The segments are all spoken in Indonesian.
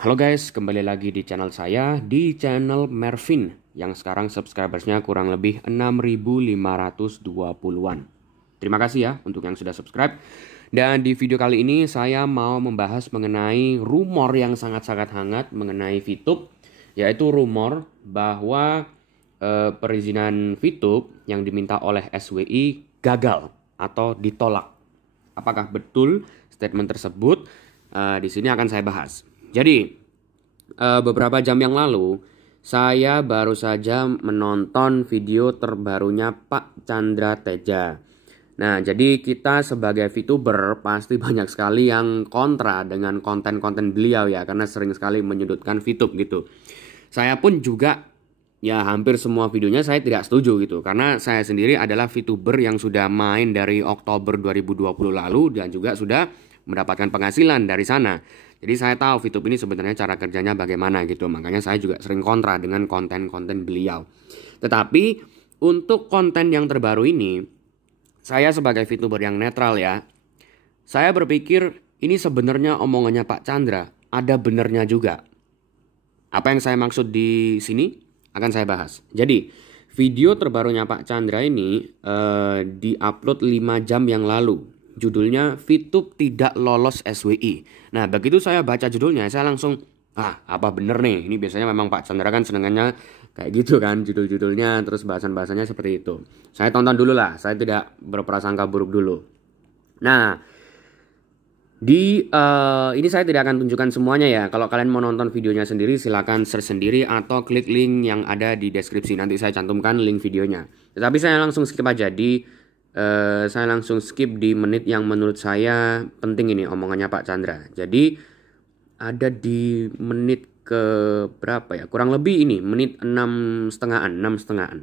Halo guys, kembali lagi di channel saya, di channel Mervin, yang sekarang subscribersnya kurang lebih 6.520-an. Terima kasih ya untuk yang sudah subscribe. Dan di video kali ini saya mau membahas mengenai rumor yang sangat-sangat hangat mengenai VTube, yaitu rumor bahwa perizinan VTube yang diminta oleh SWI gagal atau ditolak. Apakah betul statement tersebut? Di sini akan saya bahas. Jadi, beberapa jam yang lalu, saya baru saja menonton video terbarunya Pak Chandra Teja. Nah, jadi kita sebagai VTuber pasti banyak sekali yang kontra dengan konten-konten beliau ya, karena sering sekali menyudutkan VTube gitu. Saya pun juga, ya hampir semua videonya saya tidak setuju gitu, karena saya sendiri adalah VTuber yang sudah main dari Oktober 2020 lalu dan juga sudah mendapatkan penghasilan dari sana. Jadi saya tahu VTube ini sebenarnya cara kerjanya bagaimana gitu. Makanya saya juga sering kontra dengan konten-konten beliau. Tetapi untuk konten yang terbaru ini, saya sebagai VTuber yang netral ya, saya berpikir ini sebenarnya omongannya Pak Chandra ada benernya juga. Apa yang saya maksud di sini akan saya bahas. Jadi video terbarunya Pak Chandra ini di-upload 5 jam yang lalu. Judulnya VTube tidak lolos SWI. Nah, begitu saya baca judulnya, saya langsung, apa bener nih? Ini biasanya memang Pak Chandra kan senengannya kayak gitu kan, judul-judulnya, terus bahasan-bahasannya seperti itu. Saya tonton dulu lah, saya tidak berprasangka buruk dulu. Nah, ini saya tidak akan tunjukkan semuanya ya. Kalau kalian mau nonton videonya sendiri, silakan search sendiri atau klik link yang ada di deskripsi. Nanti saya cantumkan link videonya. Tetapi saya langsung skip aja saya langsung skip di menit yang menurut saya penting ini omongannya Pak Chandra. Jadi ada di menit ke berapa ya? Kurang lebih ini menit 6,5-an.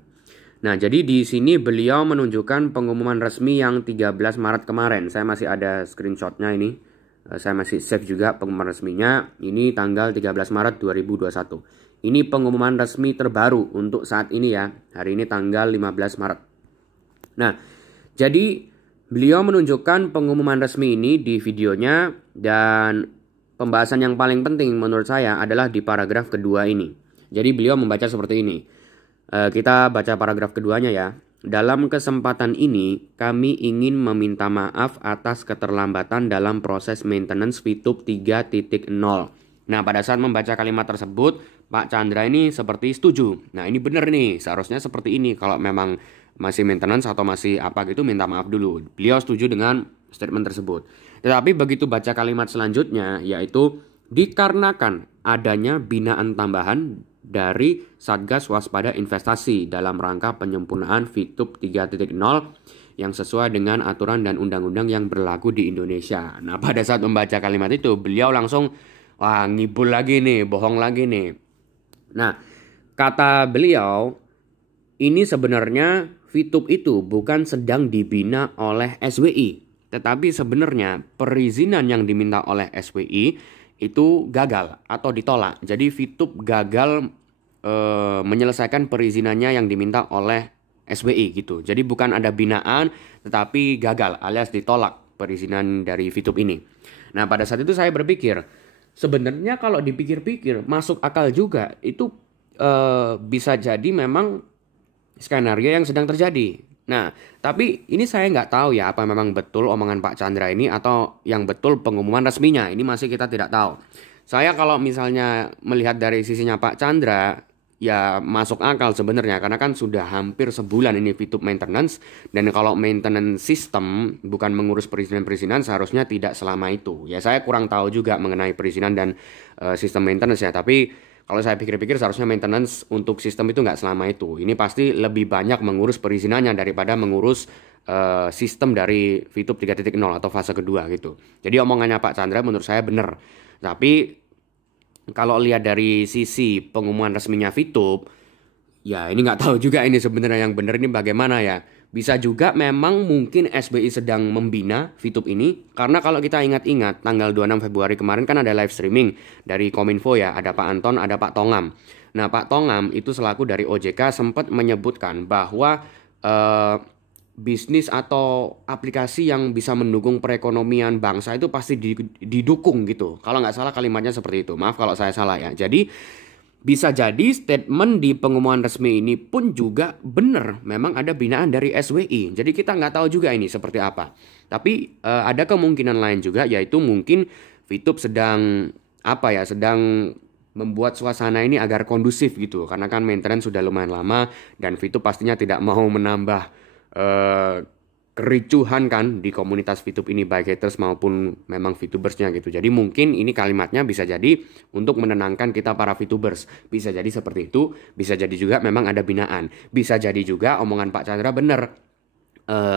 Nah, jadi di sini beliau menunjukkan pengumuman resmi yang 13 Maret kemarin. Saya masih ada screenshotnya ini. Saya masih save juga pengumuman resminya. Ini tanggal 13 Maret 2021. Ini pengumuman resmi terbaru untuk saat ini ya. Hari ini tanggal 15 Maret. Nah, jadi beliau menunjukkan pengumuman resmi ini di videonya, dan pembahasan yang paling penting menurut saya adalah di paragraf kedua ini. Jadi beliau membaca seperti ini. Kita baca paragraf keduanya ya. Dalam kesempatan ini kami ingin meminta maaf atas keterlambatan dalam proses maintenance VTube 3.0. Nah, pada saat membaca kalimat tersebut, Pak Chandra ini seperti setuju. Nah, ini benar nih, seharusnya seperti ini. Kalau memang masih maintenance atau masih apa gitu, minta maaf dulu. Beliau setuju dengan statement tersebut. Tetapi begitu baca kalimat selanjutnya, yaitu dikarenakan adanya binaan tambahan dari Satgas Waspada Investasi dalam rangka penyempurnaan VTube 3.0 yang sesuai dengan aturan dan undang-undang yang berlaku di Indonesia. Nah, pada saat membaca kalimat itu, beliau langsung, wah ngibul lagi nih, bohong lagi nih. Nah, kata beliau, ini sebenarnya VTube itu bukan sedang dibina oleh SWI, tetapi sebenarnya perizinan yang diminta oleh SWI itu gagal atau ditolak. Jadi VTube gagal menyelesaikan perizinannya yang diminta oleh SWI gitu. Jadi bukan ada binaan, tetapi gagal alias ditolak perizinan dari VTube ini. Nah, pada saat itu saya berpikir, sebenarnya kalau dipikir-pikir masuk akal juga. Itu bisa jadi memang skenario yang sedang terjadi. Nah, tapi ini saya nggak tahu ya apa memang betul omongan Pak Chandra ini atau yang betul pengumuman resminya. Ini masih kita tidak tahu. Saya kalau misalnya melihat dari sisinya Pak Chandra, ya masuk akal sebenarnya, karena kan sudah hampir sebulan ini VTube maintenance, dan kalau maintenance system bukan mengurus perizinan-perizinan seharusnya tidak selama itu. Ya saya kurang tahu juga mengenai perizinan dan sistem maintenance ya, tapi kalau saya pikir-pikir seharusnya maintenance untuk sistem itu nggak selama itu. Ini pasti lebih banyak mengurus perizinannya daripada mengurus sistem dari VTube 3.0 atau fase kedua gitu. Jadi omongannya Pak Chandra menurut saya benar. Tapi kalau lihat dari sisi pengumuman resminya VTube, ya ini nggak tahu juga ini sebenarnya yang benar ini bagaimana ya. Bisa juga memang mungkin SBI sedang membina VTube ini, karena kalau kita ingat-ingat tanggal 26 Februari kemarin kan ada live streaming dari Kominfo ya, ada Pak Anton, ada Pak Tongam. Nah, Pak Tongam itu selaku dari OJK sempat menyebutkan bahwa bisnis atau aplikasi yang bisa mendukung perekonomian bangsa itu pasti didukung gitu. Kalau nggak salah kalimatnya seperti itu. Maaf kalau saya salah ya. Jadi bisa jadi statement di pengumuman resmi ini pun juga benar, memang ada binaan dari SWI. Jadi kita nggak tahu juga ini seperti apa. Tapi ada kemungkinan lain juga, yaitu mungkin VTube sedang sedang membuat suasana ini agar kondusif gitu. Karena kan maintenance sudah lumayan lama dan VTube pastinya tidak mau menambah eh, kericuhan kan di komunitas VTube ini, baik haters maupun memang VTubersnya gitu. Jadi mungkin ini kalimatnya bisa jadi untuk menenangkan kita para VTubers. Bisa jadi seperti itu, bisa jadi juga memang ada binaan. Bisa jadi juga omongan Pak Chandra benar.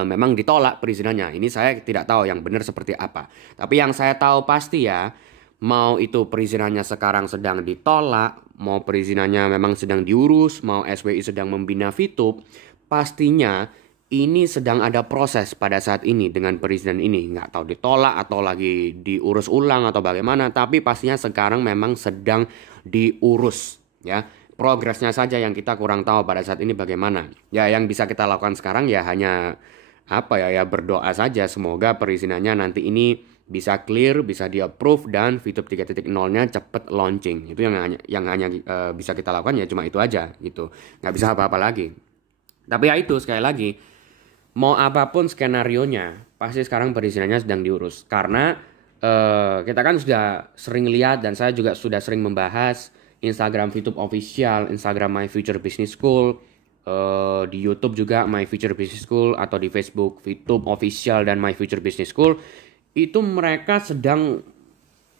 Memang ditolak perizinannya. Ini saya tidak tahu yang benar seperti apa. Tapi yang saya tahu pasti ya, mau itu perizinannya sekarang sedang ditolak, mau perizinannya memang sedang diurus, mau SWI sedang membina VTube, pastinya ini sedang ada proses pada saat ini dengan perizinan ini. Nggak tahu ditolak atau lagi diurus ulang atau bagaimana. Tapi pastinya sekarang memang sedang diurus ya. Progresnya saja yang kita kurang tahu pada saat ini bagaimana. Ya yang bisa kita lakukan sekarang ya hanya berdoa saja. Semoga perizinannya nanti ini bisa clear, bisa di-approve dan VTube 3.0-nya cepet launching. Itu yang hanya bisa kita lakukan ya cuma itu aja gitu. Nggak bisa apa-apa lagi. Tapi ya itu sekali lagi, mau apapun skenarionya, pasti sekarang perizinannya sedang diurus. Karena kita kan sudah sering lihat dan saya juga sudah sering membahas Instagram VTube Official, Instagram My Future Business School, di YouTube juga My Future Business School, atau di Facebook VTube Official dan My Future Business School. Itu mereka sedang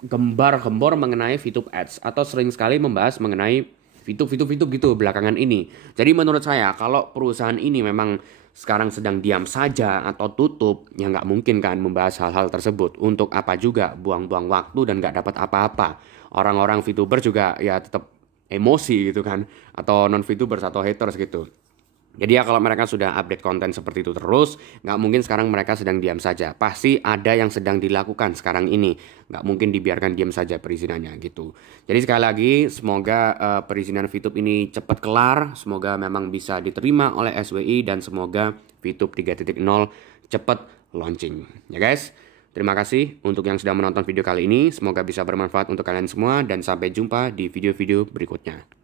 gembar-gembor mengenai VTube Ads atau sering sekali membahas mengenai VTube gitu belakangan ini. Jadi menurut saya kalau perusahaan ini memang sekarang sedang diam saja atau tutup, ya nggak mungkin kan membahas hal-hal tersebut. Untuk apa juga buang-buang waktu dan nggak dapat apa-apa. Orang-orang VTuber juga ya tetap emosi gitu kan, atau non VTubers atau haters gitu. Jadi ya kalau mereka sudah update konten seperti itu terus, nggak mungkin sekarang mereka sedang diam saja. Pasti ada yang sedang dilakukan sekarang ini. Nggak mungkin dibiarkan diam saja perizinannya gitu. Jadi sekali lagi, semoga perizinan VTube ini cepat kelar. Semoga memang bisa diterima oleh SWI dan semoga VTube 3.0 cepat launching. Ya guys, terima kasih untuk yang sudah menonton video kali ini. Semoga bisa bermanfaat untuk kalian semua dan sampai jumpa di video-video berikutnya.